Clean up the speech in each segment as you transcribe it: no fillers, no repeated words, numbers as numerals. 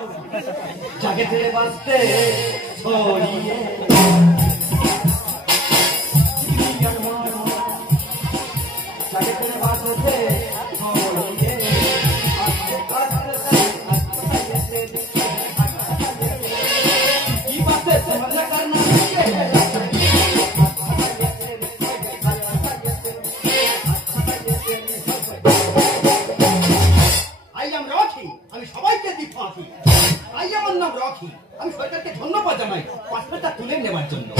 जाके तेरे वास्ते छोड़िए जाके तेरे वास्ते छोड़िए ये बातें समझ करना আমি সরকারকে ধন্যবাদ জানাই পাসপোর্টটা তুলে নেওয়ার জন্য।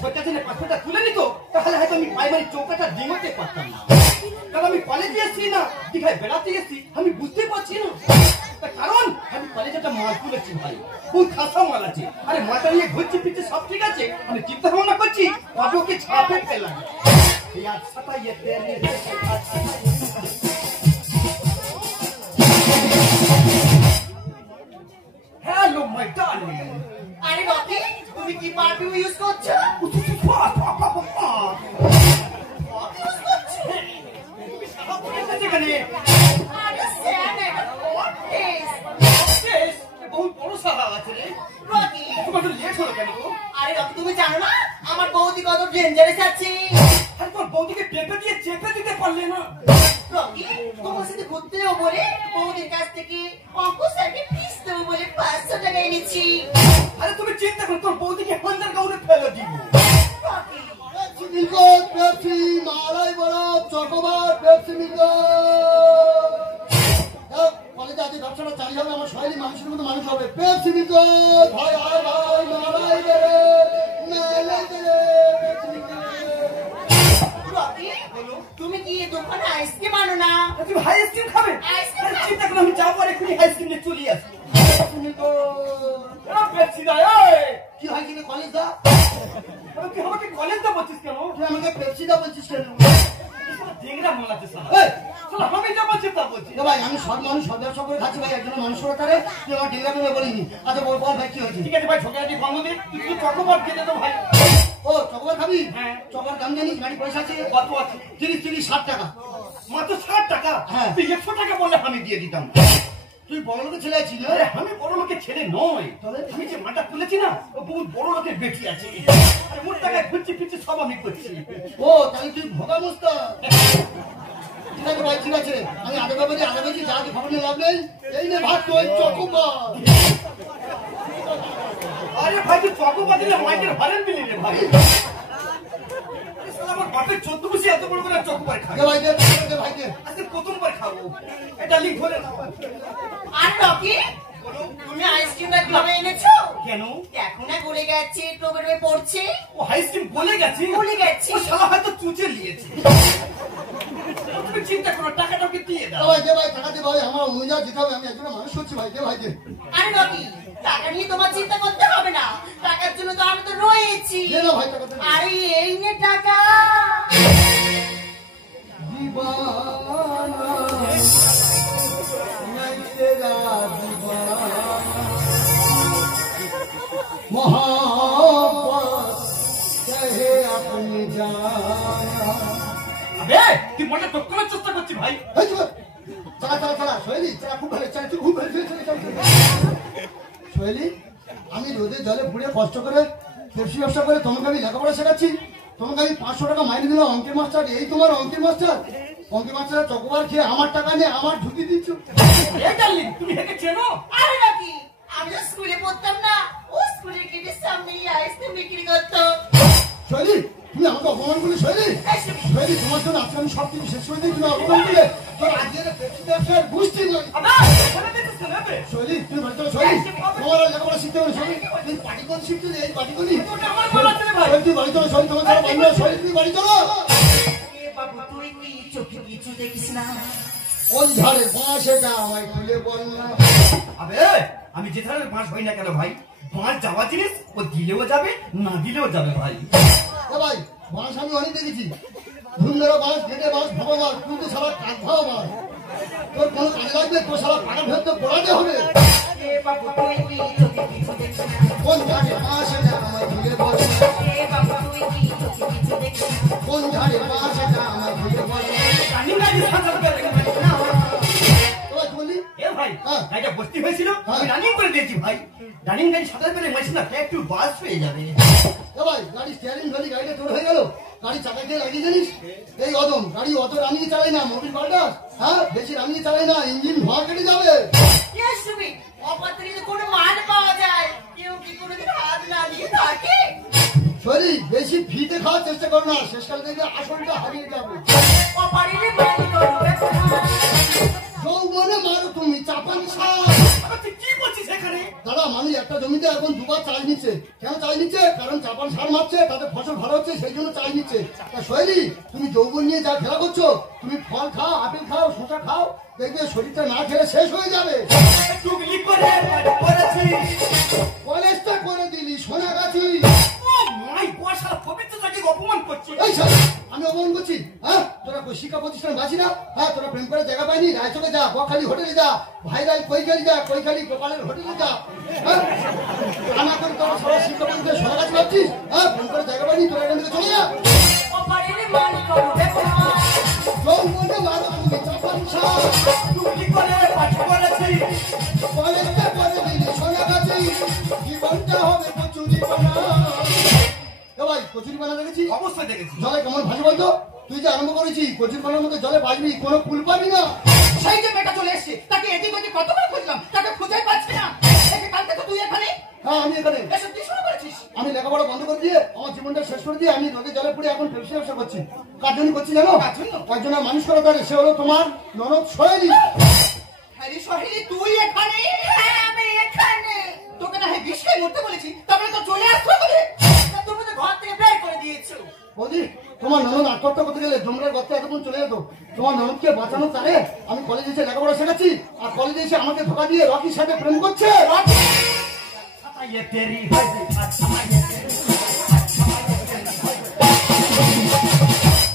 সরকার যদি পাসপোর্টটা তুলে নিত তাহলে হয়তো আমি প্রাইমারি চৌকাটা ডিঙোতে পারতাম না। কারণ আমি কলেজে এসেছি না দীঘায় বেড়াতে এসেছি আমি বুঝতে পারছি না। কারণ আমি কলেজে একটা মাল তুলেছি ভাই, খুব খাসা মাল আছে। আরে মালটা নিয়ে ঘুরছি ফিরছি সব ঠিক আছে, আমি চিন্তা ভাবনা করছি কবে ওকে ছাপে ফেললাম। Hello my darling. আরে রকি তুমি কি পারফিউম ইউজ করছো? আরে স্যার এটা কোন টেস্ট? বহুত বড় সাহা আছে রে রকি তোমার তো লেট হলো কেন গো? আরে রকি তুমি জানো না আমার বৌদি কত ডেঞ্জারাস আছে? আরে তোর বৌদিকে পেপে দিয়ে চেপে দিতে পারলে না? রকি তোমার সাথে ঘুরতেও বলে বৌদির কাছ থেকে অঙ্কুশ স্যারকে ফিস দেবো বলে 500 টাকা এনেছি। আরে তুমি চিন্তা করো তোর বৌদিকে হান্দার গাউনে ফেলে দিব। মিল্ক পেপসি মালাই বরফ চকোবার পেপসি মিল্ক কলেজে আজ ব্যবসাটা চালিয়ে হবে আমার শৈলী মানুষের মতো মানুষ হবে। পেপসি মিল্ক ভাই আয় ভাই মালাই দেবে মালাই দেবে পেপসি মিল্ক। রকি তুমি কি দোকানে আইসক্রিম আনো না? তুমি আইসক্রিম খাবে? আরে চিন্তা করো আমি যাবো আর এক্ষুনি আইসক্রিম নিয়ে চলে আসি। পেপসি দা কি হয় কিনা কলেজ দা? তুই আমাকে কলেজ দা বলছিস কেন? তুই আমাকে পেপসি দা বলছিস কেন? ডেংরা মালাতে সালা আমি যা বলছি তা বলছি। ভাই আমি সব মানুষ সব ব্যবসা করে খাচ্ছি ভাই, একজন মানুষ করে তুই আমার ডেঙ্গা পেয়ে বলিনি। আচ্ছা বল বল ভাই কি হয়েছে? ঠিক আছে ভাই ঝগড়াটি বন্ধ দিন, তুই শুধু চকোবার খেতে তো ভাই। ও চকোবার খাবি? হ্যাঁ। চকোবার দাম জানিস? গাড়ি পয়সা আছে কত আছে? 60 টাকা। মাত্র 60 টাকা? হ্যাঁ। তুই 100 টাকা বললে আমি দিয়ে দিতাম। তুই বড় লোকের ছেলে আছিস? আরে আমি বড় লোকের ছেলে নয়, আমি যে মাটা তুলেছি না ও বহুত বড় লোকের বেটি আছে। আরে মোট টাকায় ঘুরছি ফিরছি সব আমি করছি। ও তাহলে তুই ভোগা মুস্তা। ঠিক আছে ভাই ঠিক আছে, আমি আগে ব্যাপারে আগে বেশি যা খবর নিয়ে লাভ নেই। এই নে ভাত তুই চকোবার। আরে ভাই তুই চকোবার দিলে মাইকেল হরেন দিলি রে ভাই। আমার বাপের 14 বছর এত বড় করে চকোবার খায়। ভাই দে ভাই দে। আজকে প্রথমবার খাবো, এটা লিখ ধরে নাও। আর রকি তুমি আইসক্রিমটা কিভাবে এনেছো? কেন? এখন না গলে গেছে টোবে টোবে পড়ছে। ও আইসক্রিম গলে গেছে? গলে গেছে। ও শালা হয়তো চুচে নিয়েছে। তুমি চিন্তা করো টাকাটা ওকে দিয়ে দাও। ভাই দে ভাই টাকা দে ভাই, আমার অনুযায়ী যেতে হবে, আমি একজন মানুষ হচ্ছি ভাই দে ভাই দে। আরে রকি টাকা নিয়ে তোমার চিন্তা করতে হবে না, টাকার জন্য তো আমি তো রয়েছি। দে না ভাই টাকা দে। আরে এই নে টাকা। दीवाना मैं तेरा दीवाना मोहब्बत कहे अपनी जाना। আবে তুই মনে তো করার চেষ্টা করছিস ভাই। এই চল চলা চলা চলা সোহেলি চলা খুব ভালো চল খুব ভালো চল সোহেলি আমি রোদে জলে পুড়ে কষ্ট করে পেপসি ব্যবসা করে তোমাকে আমি লেখাপড়া শেখাচ্ছি, তোমাকে আমি 500 টাকা মাইনে দিলাম অঙ্কের মাস্টার। এই তোমার অঙ্কের মাস্টার? অঙ্কের মাস্টার চকোবার খেয়ে আমার টাকা নিয়ে আমার ঢুকি দিচ্ছ। এই ডার্লিং তুমি একে চেনো? আরে রকি আমি তো স্কুলে পড়তাম না, ও স্কুলের গেটের সামনেই আইসক্রিম বিক্রি করতো। সোহেলি তুমি আমাকে অপমান করলে সোহেলি? সোহেলি তোমার জন্য আজকে আমি সব কিছু শেষ করে দিই, তুমি অপমান করলে তোর আজকে পেপসি ব্যবসার বুঝতে নয়। আবে এখানে দেখছিস কেন বে? সোহেলি তুমি বাড়ি চলো সোহেলি, তোমার আর লেখাপড়া শিখতে হবে সোহেলি। তুমি পাটি কোন শিখতে এই পাটি কোনি ওটা আমার বলা ছিল ভাই। সোহেলি তুই বাড়ি চলো সোহেলি, তোমার যারা বান্ধব সোহেলি তুমি বাড়ি চলো। এ বাবু তুই কি চোখে কিছু দেখিস না? কোন ঝাড়ে বাঁশ এটা আমায় খুলে বল না। আবে আমি যে ধরনের বাঁশ হই না কেন ভাই, বাঁশ যাওয়া জিনিস ও দিলেও যাবে না দিলেও যাবে ভাই। ও ভাই বাঁশ আমি অনেক দেখেছি, ধুমধারা বাঁশ গেটে বাঁশ ভাবা বাঁশ, কিন্তু সারা কাঠ ভাবা বাঁশ। তোর কোনো কাজে লাগবে তোর সারা পাকা ভেতর পড়াতে হবে। এ বাবু তুই কি চোখে কিছু দেখিস না? কোন ঝাড়ে বাঁশ এটা আমায় খুলে বল না। এ বাবু তুই কি চোখে কিছু দেখিস না? কোন ঝাড়ে বাঁশ এটা আমায় খুলে বল না। কানি গাড়ি সাজা করে রেখে ভাই না। ও ভাই বলি এ ভাই হ্যাঁ। গাড়িটা বসতি হয়েছিল হ্যাঁ। আমি রানিং করে দিয়েছি ভাই। রানিং গাড়ি সাঁতার পেলে মেশিন না একটু বাস হয়ে যাবে। এ ভাই গাড়ি স্টিয়ারিং ধরি গাড়িটা তোর হয়ে গেল, গাড়ি চাকা কে লাগিয়ে জানিস? এই অদম গাড়ি অত রানিয়ে চালাই না, মোবিল পাল্টাস, হ্যাঁ বেশি রানিয়ে চালাই না, ইঞ্জিন ধোঁয়া কেটে যাবে। Yes, তুমি অপাত্রিত কোনো মান পাওয়া যায়, কেউ কি কোনোদিন হাত না দিয়ে থাকে? শরীর বেশি ফিতে খাওয়ার চেষ্টা করো না, শেষকালে দেখবে আসলটা হারিয়ে যাবে। অপারিলে মানি করবে যৌবনে মারো তুমি চাপান সার। আবার তুই কি বলছিস এখানে? দাদা মানুষ একটা জমিতে এখন দুবার চাষ নিচ্ছে, কেন চাষ নিচ্ছে? কারণ চাপান সার মারছে, তাতে ফসল ভালো হচ্ছে, সেই জন্য চাষ নিচ্ছে। তা শৈলী তুমি যৌবন নিয়ে যা খেলা করছো, তুমি ফল খাও, আপেল খাও, শসা খাও, দেখবে শরীরটা না খেলে শেষ হয়ে যাবে। টুকলি করে বাড়ি করেছিস। কলেজটা করে দিলি সোনাগাছি। ও মাই গড, শালা পবিত্রতাকে অপমান করছিস। এই শালা, আমি অপমান করছি? হ্যাঁ তোরা শিক্ষা প্রতিষ্ঠান বাঁচি না? হ্যাঁ তোরা প্রেম করে জায়গা পাইনি? রায়চকে যা, বকখালি হোটেলে যা, ভাইরাল কৈখালি যা, কৈখালি গোপালের হোটেলে যা। হ্যাঁ রান্না করে তোরা সবাই শিক্ষা প্রতিষ্ঠান সোনাগাছি ভাবছিস? হ্যাঁ প্রেম করে জায়গা পাইনি, তোরা এখান থেকে চলে যা। অপারিলে মানি করবে যৌবনে মারো তুমি চাপান সার। টুকলি করে বাড়ি করেছিস। কলেজটা করে দিলি সোনাগাছি, জীবনটা হবে কচুরি বানা। এ ভাই কচুরি বানা দেখেছি? অবশ্যই দেখেছি। জলে কেমন ভাসি বলতো? তুই যে আরম্ভ করেছি কচুরি বানার মধ্যে জলে বাজবি, কোনো ফুল পাবি না। সেই যে মেয়েটা চলে এসছে, তাকে এদিক ওদিক কতবার খুঁজলাম, তাকে খুঁজে পাচ্ছি না। এই যে কালকে তো তুই এখানে, হ্যাঁ আমি এখানে। এসব কি শুরু করেছিস? আমি লেখাপড়া বন্ধ করে দিয়ে আমার জীবনটা শেষ করে দিয়ে আমি রোদে জলে পড়ে এখন ব্যবসা ব্যবসা করছি। কার জন্য করছি জানো? কার জন্য? একজনের মানুষ করা তারে, সে হলো তোমার ননদ শৈলী। হ্যারি সহেলি তুই এখানে? হ্যাঁ আমি এখানে। তোকে না হয় বিষয় মরতে বলেছি, তারপরে তো চলে আসতে বলে। তা তুমি তো ঘর থেকে বের করে দিয়েছো। বৌদি তোমার ননদ আত্মহত্যা করতে গেলে জমরার গর্তে এতক্ষণ চলে যেত। তোমার ননদকে বাঁচানো তারে আমি কলেজে এসে লেখাপড়া শেখাচ্ছি, আর কলেজে এসে আমাকে ধোকা দিয়ে রকির সাথে প্রেম করছে। ये तेरी है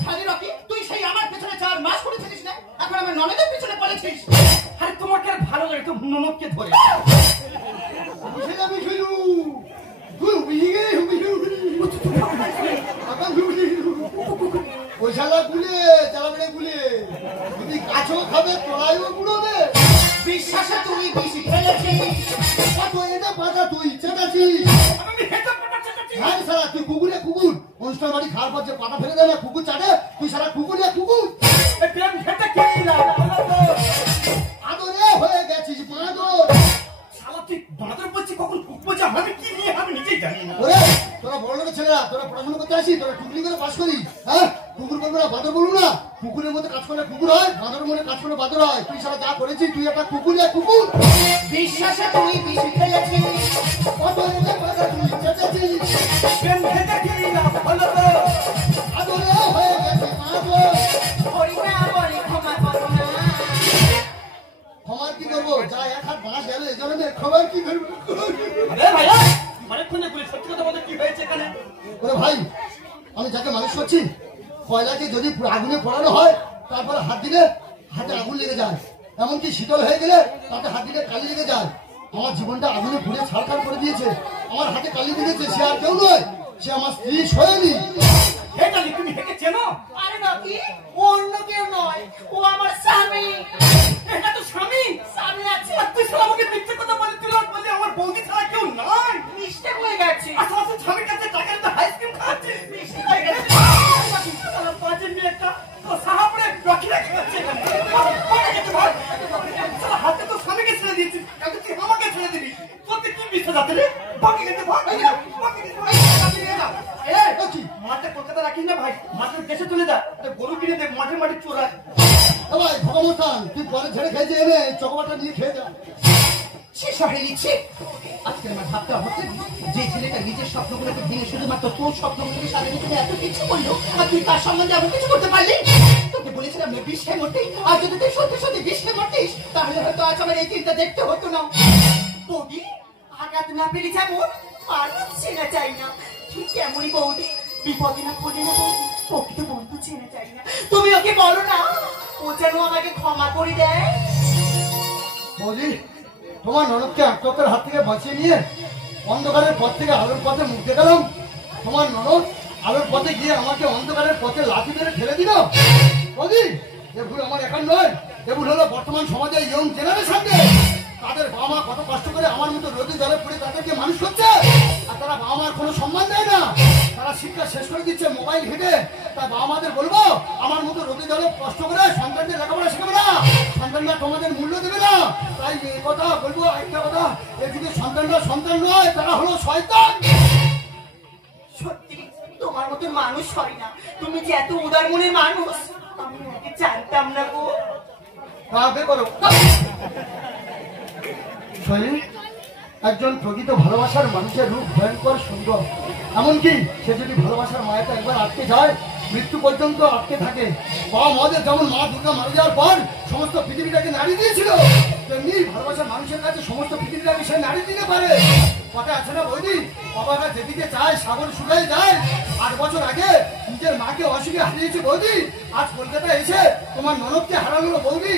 খালি রকি, তুই সেই আমার পেছনে 4 মাস করেছিস না, এখন আমার ননদের পেছনে পড়েছিস। আরে তোমাকে আর ভালো লাগে তো ননদকে ধরে। বুঝে যাবি শুধু তুই বুঝে গেলি ওই শালা গুলে চালাবে গুলে, যদি কাছেও খাবে তোরাইও গুলোবে। বিশ্বাসে তুমি বেশি খেলেছিস। কত এটা পাতা তুই চেটাছিস। আমি হেঁটে পাটা চাটাচ্ছি। হ্যাঁ সারা তুই কুকুরে কুকুর, অনুষ্ঠান বাড়ি খাওয়ার পর যে পাতা ফেলে দেয় না কুকুর চাটে, তুই সারা কুকুরে কুকুর। এই প্রেম হেঁটে খেয়েছিলাম। আদরে হয়ে গেছিস বাঁদর। শালা তুই বাঁদর বলছি, কখন কুক বলছি, আমি কি নিয়ে আমি নিজেই জানি না। ওরে তোরা বড় লোকের ছেলেরা, তোরা পড়াশোনা করতে আসি, তোরা টুকলি করে পাস করি। হ্যাঁ কুকুর বলবো না, বাঁদর বলবো না। কুকুরের মধ্যে কাজ করলে কুকুর হয়, বাঁদরের মধ্যে কাজ করলে বাঁদর হয়। তুই সারা যা করেছিস তুই একটা কুকুরে কুকুর। বিশ্বাসে তুই বেশি খেলেছিস। কত এটা পাতা তুই চেটাছিস। প্রেম হেঁটে খেয়েছিলাম ভালো তো। আদরে হয়ে গেছে বাঁদর। হরি না বলে ক্ষমা করো না। ক্ষমার কি করবো? যা এক হাত বাঁশ গেল এই জন্য খবর কি করবো? আরে ভাইয়া, অনেকক্ষণ বলি, সত্যি কথা বলতে কি হয়েছে এখানে? ওরে ভাই আমি যাকে মানুষ করছি, কয়লাকে যদি আগুনে পোড়ানো হয় তারপরে হাত দিলে হাতে আগুন লেগে যায়, এমনকি শীতল হয়ে গেলে তাতে হাত দিলে কালি লেগে যায়। আমার জীবনটা আগুনে পুড়ে ছাড়খাড় করে দিয়েছে, আমার হাতে কালি লেগেছে। সে আর কেউ নয়, সে আমার স্ত্রী শৈলী। হে কালি, তুমি হেঁটে চেনো? আরে রকি, ও অন্য কেউ নয়, ও আমার স্বামী। এটা তো স্বামী। স্বামী আছে, আর তুই শালা আমাকে মিথ্যে কথা বলে তুই আর বললি আমার বৌদি ছাড়া কেউ নাই। মিস্টেক হয়ে গেছে। আসলে আসলে স্বামীর কাছে টাকা নিতে আইসক্রিম খাচ্ছিস। মিস্টেক হয়ে গেছে। শালা বাজে মেয়েটা তো সাহাবরে রকি রেখে গেছে এখানে। শালা হাতে তো স্বামীকে ছেড়ে দিয়েছিস, কাকে তুই আমাকে ছেড়ে দিবি? তোকে কি বিশ্বাস আছে রে? বাকি গেছে ভাগ, বাকি গেছে ভাগ, বাকি নিয়ে যা। এই কি মাঠে কলকাতা রাখিস না ভাই, মাঠের দেশে চলে যা, গরু কিনে দে, মাঠে মাঠে চোরা। ভাই ভগবতান তুই পরে ছেড়ে খেয়েছে এনে চকবাটা নিয়ে খেয়ে যা। সে সহেলি ছে। আজকে আমার ভাবতে হচ্ছে, যে ছেলেটা নিজের স্বপ্নগুলোকে ভেঙে শুধুমাত্র তোর স্বপ্নগুলোকে সাজানোর জন্য এত কিছু করলো, আর তুই তার সম্বন্ধে এমন কিছু করতে পারলি? তোকে বলেছিলাম না বিষ খেয়ে মরতেই, আর যদি তুই সত্যি সত্যি বিষ খেয়ে মরতিস, তাহলে হয়তো আজ আমার এই চিন্তা দেখতে হতো না। বৌদি, আঘাত না পেলে যেমন মানুষ চেনা চাই না, ঠিক তেমনই বৌদি বিপদে না পড়লে না বৌদি প্রকৃত বন্ধু চেনা চাই না। তুমি ওকে বলো না ও যেন আমাকে ক্ষমা করে দেয়। বৌদি তোমার ননদকে আত্মহত্যার হাত থেকে বাঁচিয়ে নিয়ে অন্ধকারের পথ থেকে আলোর পথে মুখ দেখালাম, তোমার ননদ আলোর পথে গিয়ে আমাকে অন্ধকারের পথে লাঠি মেরে ফেলে দিল। বৌদি এ ভুল আমার একার নয়, এ ভুল হলো বর্তমান সমাজে ইয়ং জেনারেশনকে। বাবা মা কত কষ্ট করে আমার মতো রোদে জলে পড়ে তাদেরকে মানুষ করছে, আর তারা বাবা মার কোনো সম্মান দেয় না। তারা শিক্ষা শেষ করে দিচ্ছে মোবাইল ঘেটে। তাই বাবা মাদের বলবো, আমার মতো রোদে জলে কষ্ট করে সন্তানদের লেখাপড়া শেখাবে না, সন্তানরা তোমাদের মূল্য দেবে না। তাই এই কথা বলবো, একটা কথা, এদিকে সন্তানরা সন্তান নয়, তারা হলো শয়তান। সত্যি তোমার মতো মানুষ হয় না। তুমি যে এত উদার মনের মানুষ আমি আগে জানতাম না গো। বের করো। শৈলী, একজন প্রকৃত ভালোবাসার মানুষের রূপ ভয়ঙ্কর সুন্দর। এমনকি সে যদি ভালোবাসার মায়াটা একবার আটকে যায়, মৃত্যু পর্যন্ত আটকে থাকে। বাবা মাদের যেমন মা দুর্গা মারা যাওয়ার পর সমস্ত পৃথিবীটাকে নাড়ি দিয়েছিল, তেমনি ভালোবাসার মানুষের কাছে সমস্ত পৃথিবীটাকে সে নাড়ি দিতে পারে। কথা আছে না বৌদি, বাবারা যেদিকে চায় সাগর শুকায় যায়। 8 বছর আগে নিজের মাকে অসুখে হারিয়েছে বৌদি, আজ কলকাতা এসে তোমার ননদকে হারালো বৌদি।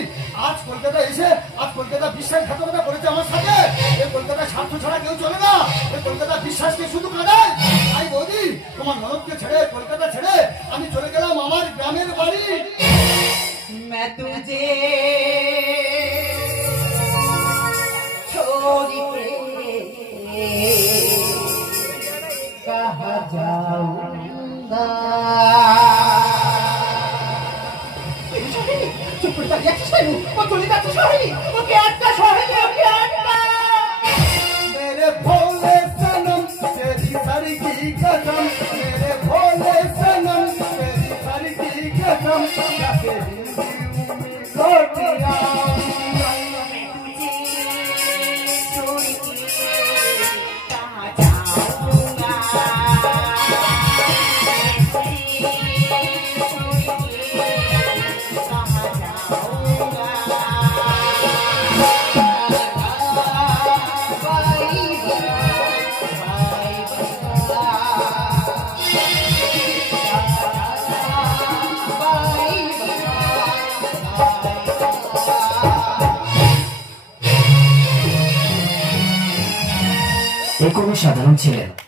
আজ কলকাতা এসে আজ কলকাতা বিশ্বাসঘাতকতা করেছে আমার সাথে। এই কলকাতা স্বার্থ ছাড়া কেউ চলে না, এই কলকাতা বিশ্বাসকে শুধু কাঁদায়। তাই বৌদি, তোমার ননদকে ছেড়ে কলকাতা ছেড়ে আমি চলে গেলাম আমার গ্রামের বাড়ি। मैं तुझे छोड़ के कहाँ जाऊंगा। चुप कर जा, वो चली जाती सोहेली, वो क्या अटका सोहेली, वो क्या अटका। मेरे भोले सनम तेरी सर की कसम, मेरे भोले सनम तेरी सर की कसम, रोटियां এ কোনো সাধারণ ছেলে না।